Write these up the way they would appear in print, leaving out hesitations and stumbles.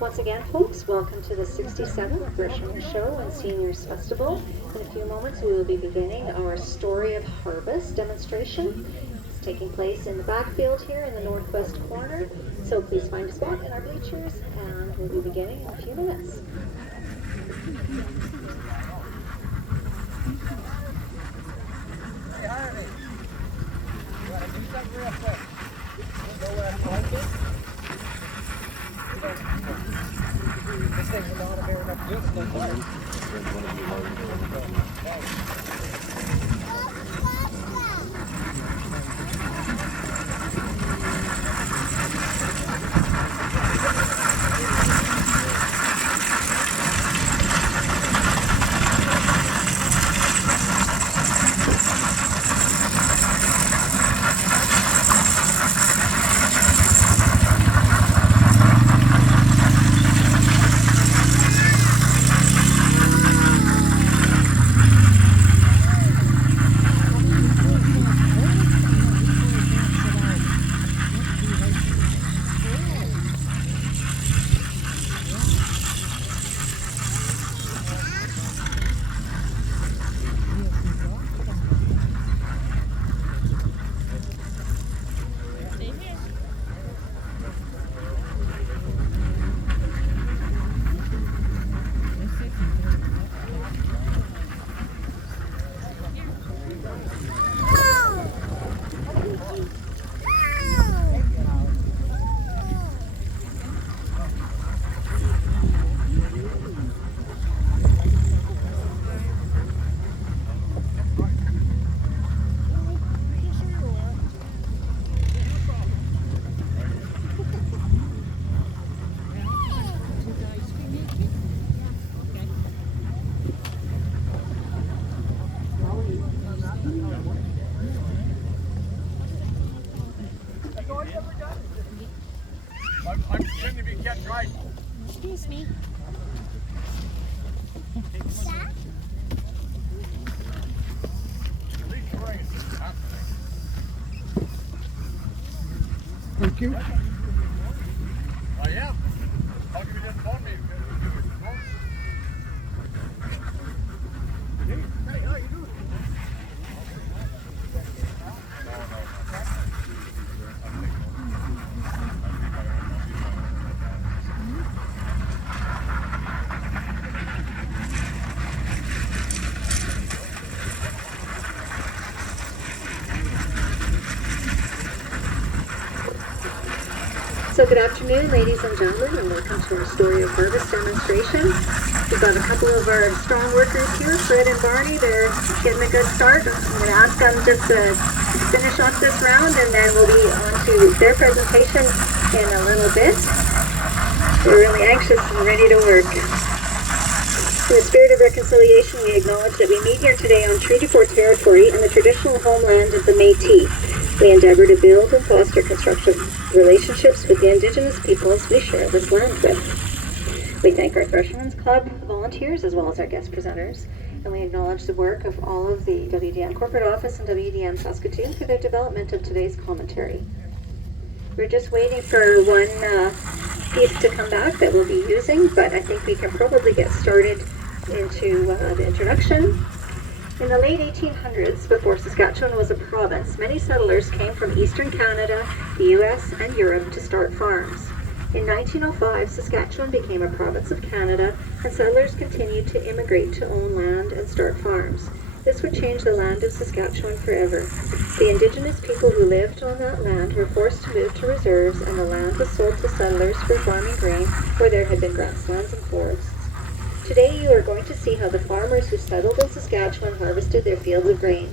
Once again, folks, welcome to the 67th Thresherman Show and Seniors Festival. In a few moments, we will be beginning our Story of Harvest demonstration. It's taking place in the backfield here in the northwest corner, so please find a spot in our bleachers, and we'll be beginning in a few minutes. Hey, Harvey, you want to do something real quick? You know where I'm going to? This thing's not a very enough juice so far. I'm pretending to be kept right. Excuse me. Thank you. I am. How come you didn't phone me? Hey, how you doing? So good afternoon, ladies and gentlemen, and welcome to our Story of Harvest demonstration. We've got a couple of our strong workers here, Fred and Barney. They're getting a good start. I'm going to ask them just to finish off this round, and then we'll be on to their presentation in a little bit. We're really anxious and ready to work. In the spirit of reconciliation, we acknowledge that we meet here today on Treaty 4 territory and the traditional homeland of the Métis. We endeavor to build and foster constructive relationships with the Indigenous peoples we share this land with. We thank our Thresherman's Club volunteers as well as our guest presenters, and we acknowledge the work of all of the WDM Corporate Office and WDM Saskatoon for the development of today's commentary. We're just waiting for one piece to come back that we'll be using, but I think we can probably get started into the introduction. In the late 1800s, before Saskatchewan was a province, many settlers came from eastern Canada, the US, and Europe to start farms. In 1905, Saskatchewan became a province of Canada, and settlers continued to immigrate to own land and start farms. This would change the land of Saskatchewan forever. The Indigenous people who lived on that land were forced to move to reserves, and the land was sold to settlers for farming grain where there had been grasslands and forests. Today you are going to see how the farmers who settled in Saskatchewan harvested their fields of grain.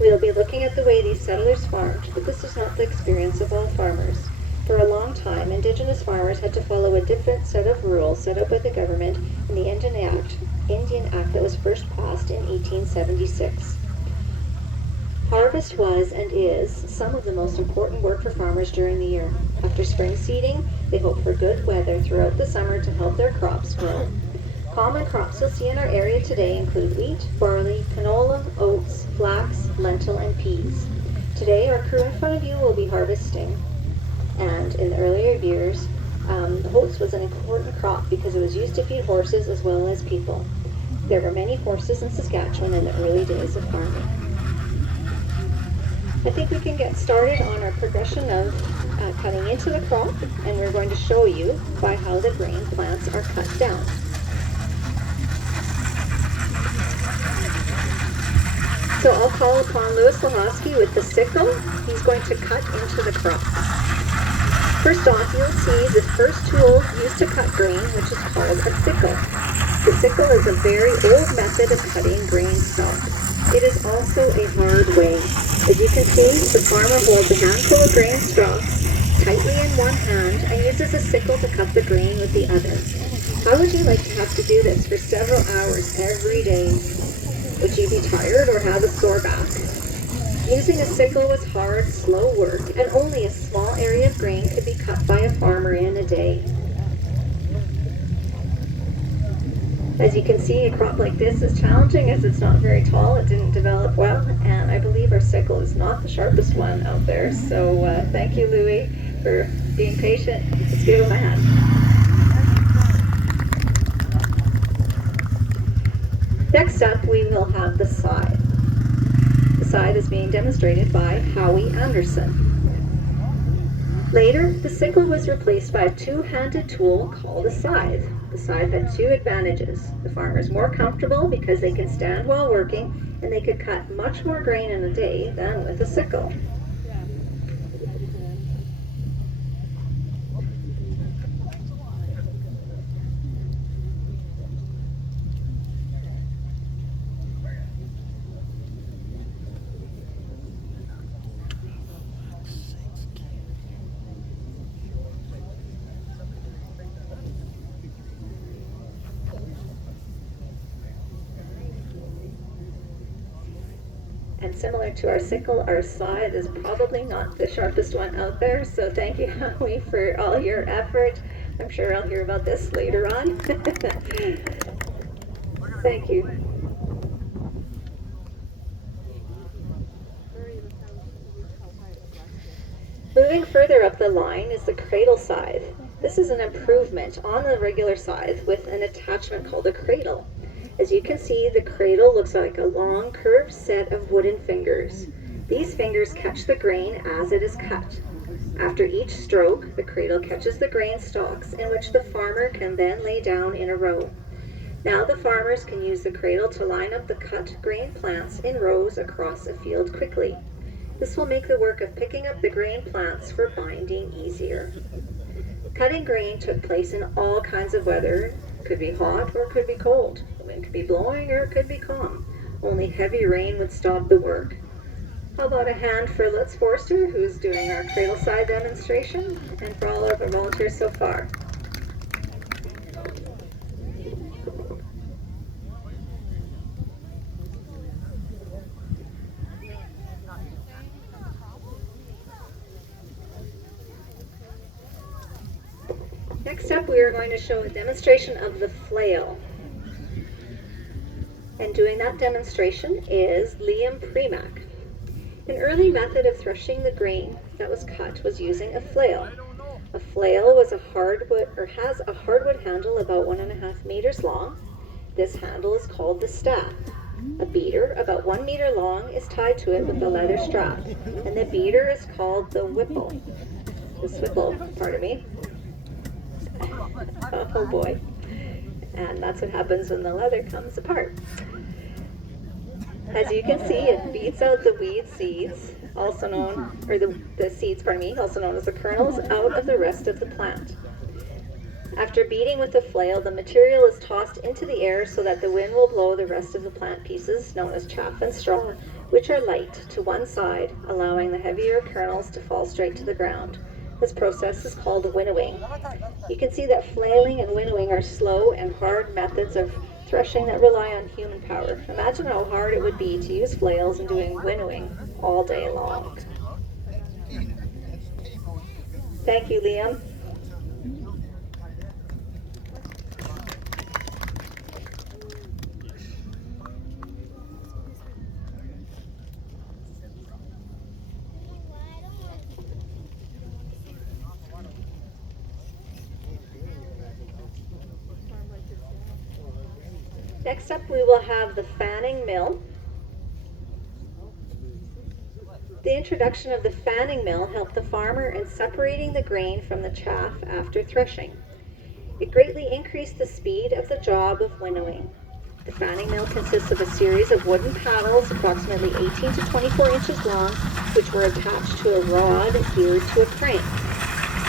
We will be looking at the way these settlers farmed, but this is not the experience of all farmers. For a long time, Indigenous farmers had to follow a different set of rules set up by the government in the Indian Act that was first passed in 1876. Harvest was and is some of the most important work for farmers during the year. After spring seeding, they hope for good weather throughout the summer to help their crops grow. Common crops you'll see in our area today include wheat, barley, canola, oats, flax, lentil, and peas. Today, our crew in front of you will be harvesting. And in the earlier years, oats was an important crop because it was used to feed horses as well as people. There were many horses in Saskatchewan in the early days of farming. I think we can get started on our progression of cutting into the crop, and we're going to show you by how the grain plants are cut down. So I'll call upon Louis Lahosky with the sickle. He's going to cut into the crop. First off, you'll see the first tool used to cut grain, which is called a sickle. The sickle is a very old method of cutting grain stalks. It is also a hard way. As you can see, the farmer holds a handful of grain stalks tightly in one hand and uses a sickle to cut the grain with the other. How would you like to have to do this for several hours every day? Would you be tired or have a sore back? Using a sickle was hard, slow work, and only a small area of grain could be cut by a farmer in a day. As you can see, a crop like this is challenging as it's not very tall, it didn't develop well, and I believe our sickle is not the sharpest one out there, so thank you, Louis, for being patient. Let's give him a hand. Next up, we will have the scythe. The scythe is being demonstrated by Howie Anderson. Later, the sickle was replaced by a two-handed tool called a scythe. The scythe had two advantages. The farmer is more comfortable because they can stand while working, and they could cut much more grain in a day than with a sickle. And similar to our sickle, our scythe is probably not the sharpest one out there, so thank you, Howie, for all your effort. I'm sure I'll hear about this later on. Thank you. Moving further up the line is the cradle scythe. This is an improvement on the regular scythe with an attachment called a cradle. As you can see, the cradle looks like a long curved set of wooden fingers. These fingers catch the grain as it is cut. After each stroke, the cradle catches the grain stalks in which the farmer can then lay down in a row. Now the farmers can use the cradle to line up the cut grain plants in rows across a field quickly. This will make the work of picking up the grain plants for binding easier. Cutting grain took place in all kinds of weather. It could be hot or it could be cold. The wind could be blowing or it could be calm. Only heavy rain would stop the work. How about a hand for Lutz Forster, who's doing our cradle scythe demonstration, and for all of our volunteers so far. Next up, we are going to show a demonstration of the flail. And doing that demonstration is Liam Premack. An early method of threshing the grain that was cut was using a flail. A flail was has a hardwood handle about 1.5 meters long. This handle is called the staff. A beater about 1 meter long is tied to it with a leather strap, and the beater is called the whipple. The swipple, pardon me. Oh boy. And that's what happens when the leather comes apart. As you can see, it beats out the weed seeds, also known, or the seeds, pardon me, also known as the kernels, out of the rest of the plant. After beating with the flail, the material is tossed into the air so that the wind will blow the rest of the plant pieces, known as chaff and straw, which are light, to one side, allowing the heavier kernels to fall straight to the ground. This process is called winnowing. You can see that flailing and winnowing are slow and hard methods of threshing that rely on human power. Imagine how hard it would be to use flails and doing winnowing all day long. Thank you, Liam. Next up, we will have the fanning mill. The introduction of the fanning mill helped the farmer in separating the grain from the chaff after threshing. It greatly increased the speed of the job of winnowing. The fanning mill consists of a series of wooden paddles approximately 18 to 24 inches long, which were attached to a rod geared to a crank.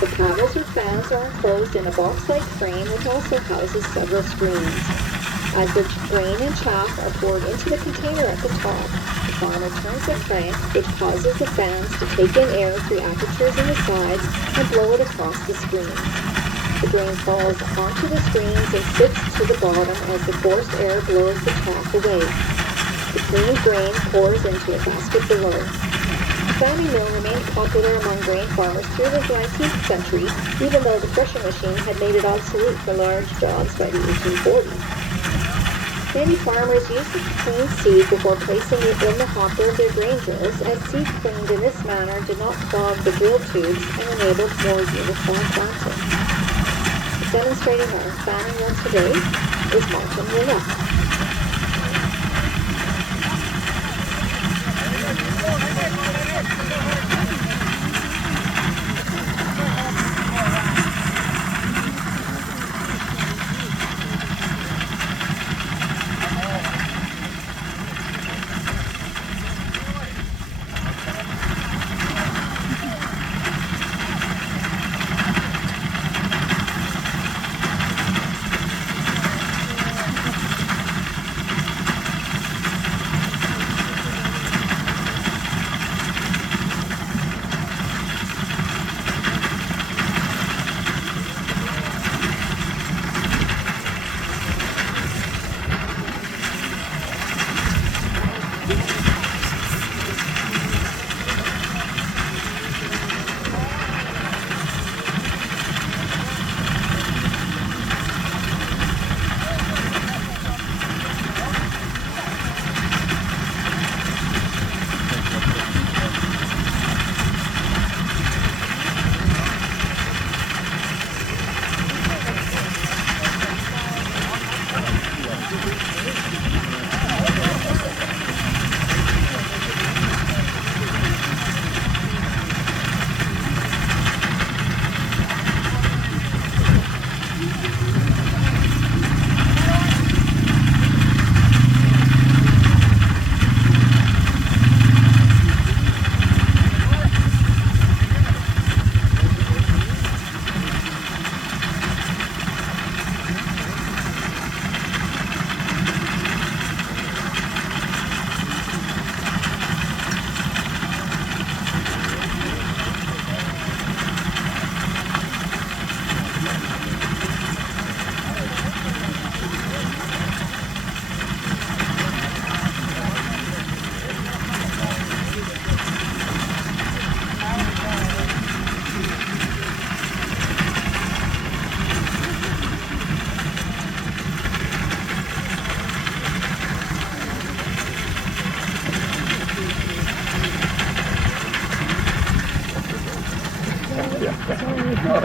The paddles or fans are enclosed in a box-like frame which also houses several screens. As the grain and chaff are poured into the container at the top, the farmer turns the crank, which causes the fans to take in air through apertures in the sides and blow it across the screens. The grain falls onto the screens and sits to the bottom as the forced air blows the chaff away. The clean grain pours into a basket below. The fanning mill remained popular among grain farmers through the 19th century, even though the threshing machine had made it obsolete for large jobs by the 1840s. Many farmers used the cleaned seed before placing it in the hopper of their grain drills, as seed cleaned in this manner did not clog the drill tubes and enabled more uniform planting. Demonstrating our fanning mill today is Martin Willett.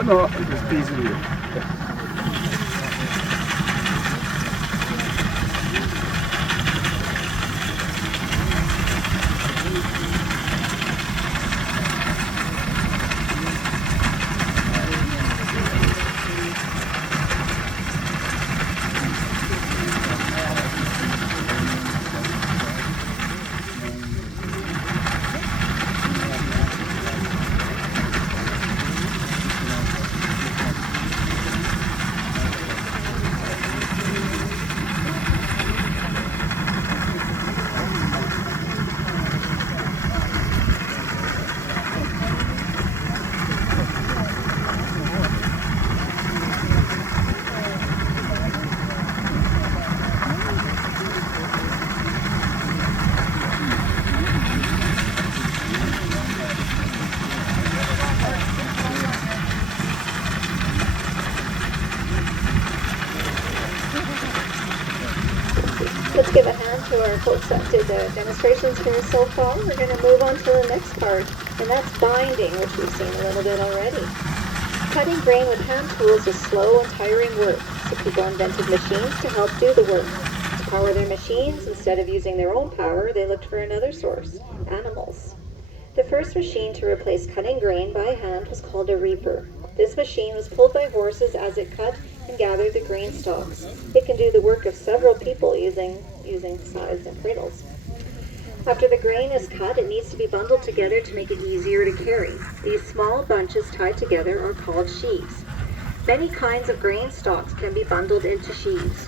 No, just teasing you. Give a hand to our folks that did the demonstrations here so far. We're going to move on to the next part, and that's binding, which we've seen a little bit already. Cutting grain with hand tools is slow and tiring work, so people invented machines to help do the work. To power their machines, instead of using their own power, they looked for another source, animals. The first machine to replace cutting grain by hand was called a reaper. This machine was pulled by horses as it cut and gathered the grain stalks. It can do the work of several people using scythes and cradles. After the grain is cut, it needs to be bundled together to make it easier to carry. These small bunches tied together are called sheaves. Many kinds of grain stalks can be bundled into sheaves.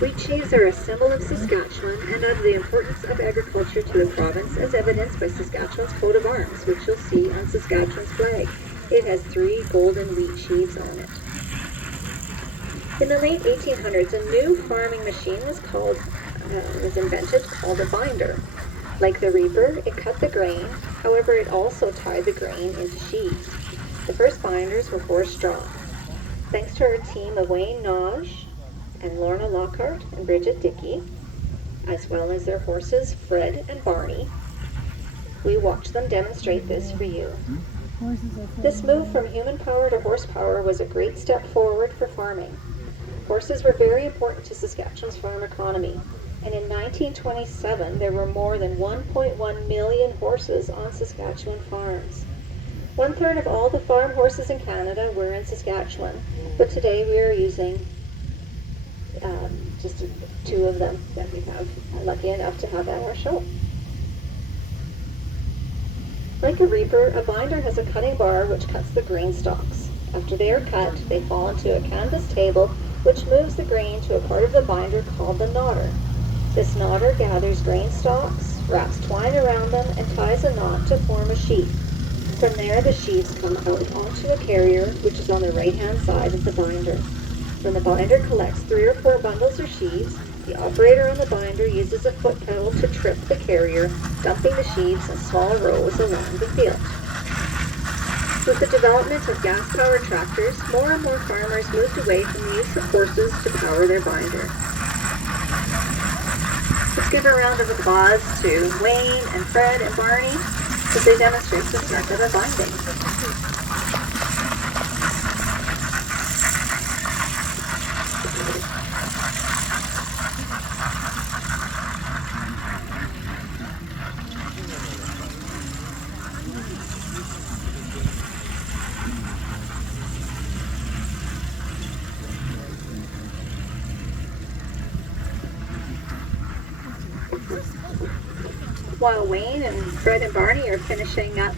Wheat sheaves are a symbol of Saskatchewan and of the importance of agriculture to the province, as evidenced by Saskatchewan's coat of arms, which you'll see on Saskatchewan's flag. It has 3 golden wheat sheaves on it. In the late 1800s, a new farming machine was invented called a binder. Like the reaper, it cut the grain, however it also tied the grain into sheaves. The first binders were horse-drawn. Thanks to our team of Wayne Nodge and Lorna Lockhart and Bridget Dickey, as well as their horses Fred and Barney, we watched them demonstrate this for you. This move from human power to horsepower was a great step forward for farming. Horses were very important to Saskatchewan's farm economy, and in 1927 there were more than 1.1 million horses on Saskatchewan farms. 1/3 of all the farm horses in Canada were in Saskatchewan, but today we are using just 2 of them that we have lucky enough to have at our show. Like a reaper, a binder has a cutting bar which cuts the grain stalks. After they are cut, they fall into a canvas table which moves the grain to a part of the binder called the knotter. This knotter gathers grain stalks, wraps twine around them, and ties a knot to form a sheaf. From there, the sheaves come out onto a carrier, which is on the right-hand side of the binder. When the binder collects 3 or 4 bundles or sheaves, the operator on the binder uses a foot pedal to trip the carrier, dumping the sheaves in small rows along the field. With the development of gas-powered tractors, more and more farmers moved away from the use of horses to power their binder. Let's give a round of applause to Wayne and Fred and Barney as they demonstrate this method of binding. While Wayne and Fred and Barney are finishing up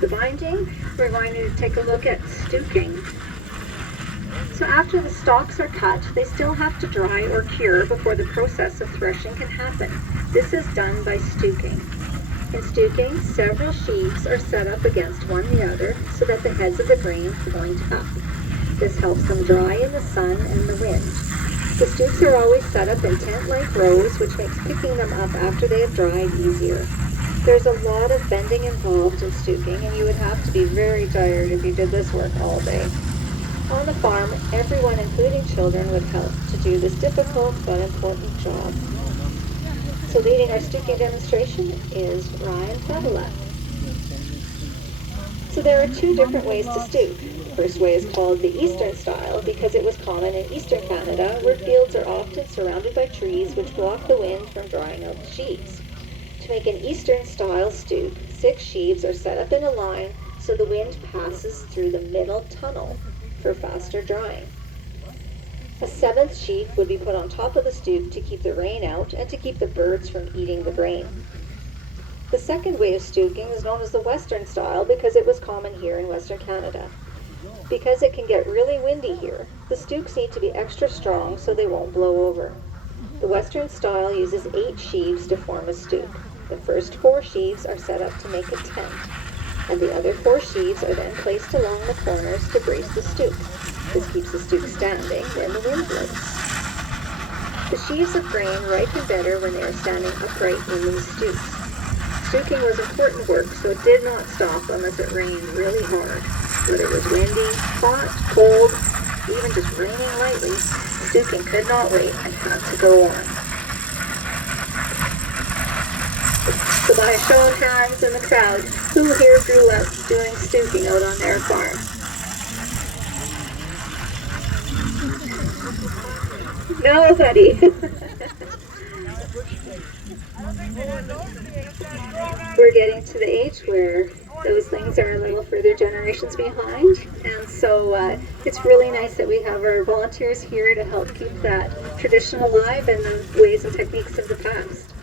the binding, we're going to take a look at stooking. So after the stalks are cut, they still have to dry or cure before the process of threshing can happen. This is done by stooking. In stooking, several sheaves are set up against one another so that the heads of the grain point up. This helps them dry in the sun and the wind. The stooks are always set up in tent-like rows, which makes picking them up after they have dried easier. There's a lot of bending involved in stooking, and you would have to be very tired if you did this work all day. On the farm, everyone, including children, would help to do this difficult but important job. So leading our stooking demonstration is Ryan Fadila. So there are 2 different ways to stook. The first way is called the Eastern style because it was common in Eastern Canada, where fields are often surrounded by trees which block the wind from drying out the sheaves. To make an Eastern style stook, 6 sheaves are set up in a line so the wind passes through the middle tunnel for faster drying. A 7th sheaf would be put on top of the stook to keep the rain out and to keep the birds from eating the grain. The second way of stooking is known as the Western style because it was common here in Western Canada. Because it can get really windy here, the stooks need to be extra strong so they won't blow over. The Western style uses 8 sheaves to form a stook. The first 4 sheaves are set up to make a tent, and the other 4 sheaves are then placed along the corners to brace the stook. This keeps the stook standing when the wind blows. The sheaves of grain ripen better when they are standing upright in these stooks. Stooking was important work, so it did not stop unless it rained really hard. Whether it was windy, hot, cold, even just raining lightly, stooking could not wait and had to go on. by show of hands in the crowd, who here grew up doing stooking out on their farm? Nobody. We're getting to the age where those things are a little further generations behind, and so it's really nice that we have our volunteers here to help keep that tradition alive and the ways and techniques of the past.